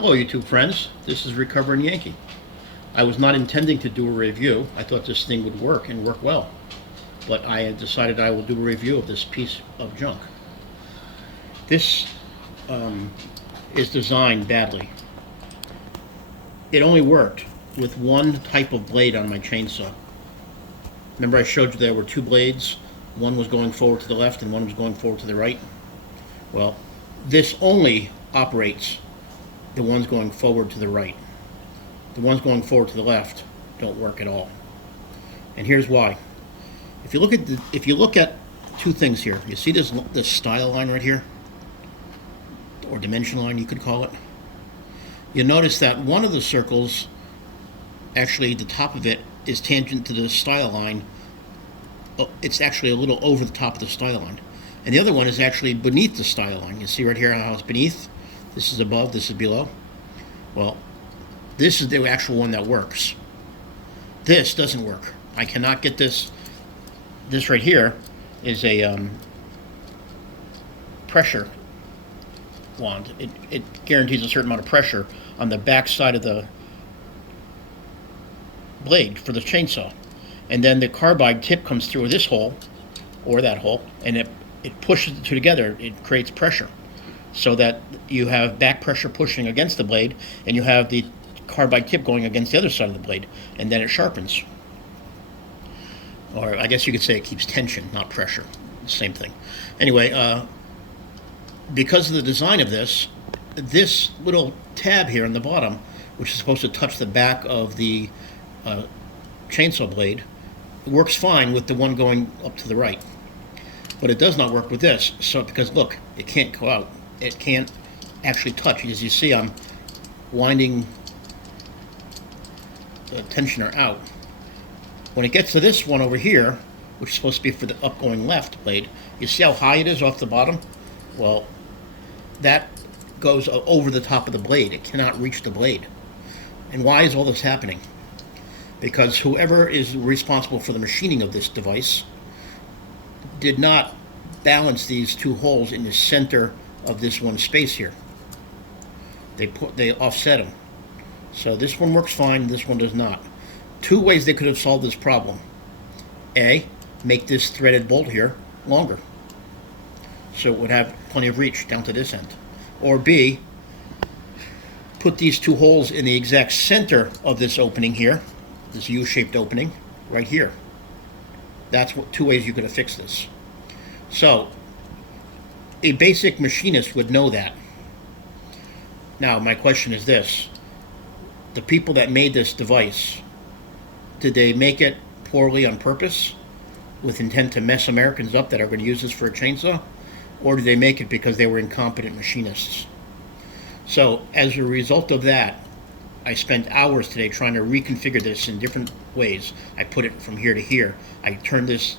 Hello YouTube friends, this is Recovering Yankee. I was not intending to do a review. I thought this thing would work and work well. But I had decided I will do a review of this piece of junk. This is designed badly. It only worked with one type of blade on my chainsaw. Remember I showed you there were two blades? One was going forward to the left and one was going forward to the right? Well, this only operates the ones going forward to the right. The ones going forward to the left don't work at all. And here's why. If you look at two things here, you see this style line right here, or dimension line you could call it. You'll notice that one of the circles, actually the top of it, is tangent to the style line. It's actually a little over the top of the style line. And the other one is actually beneath the style line. You see right here how it's beneath? This is above, this is below. Well, this is the actual one that works. This doesn't work. I cannot get this. This right here is a pressure wand. It guarantees a certain amount of pressure on the back side of the blade for the chainsaw. And then the carbide tip comes through this hole or that hole, and it pushes the two together. It creates pressure, so that you have back pressure pushing against the blade, and you have the carbide tip going against the other side of the blade, and then it sharpens. Or I guess you could say it keeps tension, not pressure. Same thing. Anyway, because of the design of this little tab here on the bottom, which is supposed to touch the back of the chainsaw blade, works fine with the one going up to the right. But it does not work with this. So because look, it can't go out. It can't actually touch. As you see, I'm winding the tensioner out. When it gets to this one over here, which is supposed to be for the upgoing left blade, you see how high it is off the bottom? Well, that goes over the top of the blade. It cannot reach the blade. And why is all this happening? Because whoever is responsible for the machining of this device did not balance these two holes in the center of this one space here. They offset them. So this one works fine, this one does not. Two ways they could have solved this problem. A, make this threaded bolt here longer, so it would have plenty of reach down to this end. Or B, put these two holes in the exact center of this opening here, this U-shaped opening, right here. That's two ways you could have fixed this. So, a basic machinist would know that. Now, my question is this. The people that made this device, did they make it poorly on purpose, with intent to mess Americans up that are going to use this for a chainsaw? Or did they make it because they were incompetent machinists? So, as a result of that, I spent hours today trying to reconfigure this in different ways. I put it from here to here. I turned this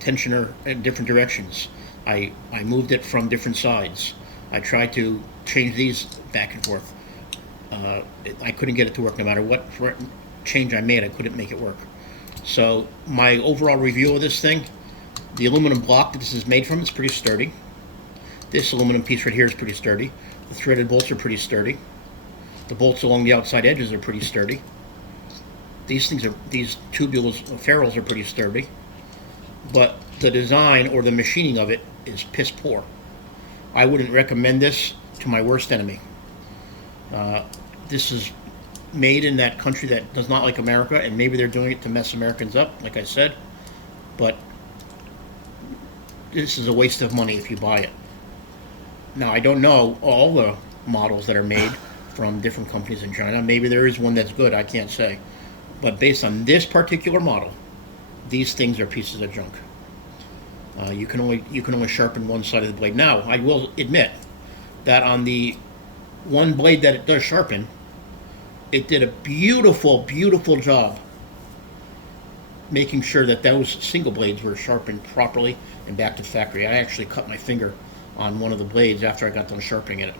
tensioner in different directions. I moved it from different sides. I tried to change these back and forth. I couldn't get it to work no matter what change I made. I couldn't make it work. So my overall review of this thing, the aluminum block that this is made from is pretty sturdy. This aluminum piece right here is pretty sturdy. The threaded bolts are pretty sturdy. The bolts along the outside edges are pretty sturdy. These tubules, ferrules are pretty sturdy. But the design or the machining of it is piss poor. I wouldn't recommend this to my worst enemy. This is made in that country that does not like America, and maybe they're doing it to mess Americans up, like I said. But this is a waste of money if you buy it. Now, I don't know all the models that are made from different companies in China. Maybe there is one that's good, I can't say. But based on this particular model, these things are pieces of junk. You can only sharpen one side of the blade. Now, I will admit that on the one blade that it does sharpen, it did a beautiful, beautiful job making sure that those single blades were sharpened properly and back to the factory. I actually cut my finger on one of the blades after I got done sharpening it.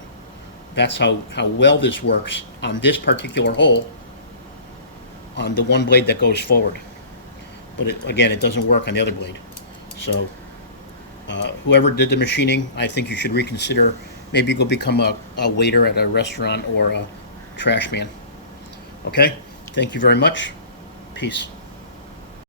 That's how well this works on this particular hole on the one blade that goes forward. But again, it doesn't work on the other blade. So whoever did the machining, I think you should reconsider maybe go become a waiter at a restaurant or a trash man. Okay? Thank you very much. Peace.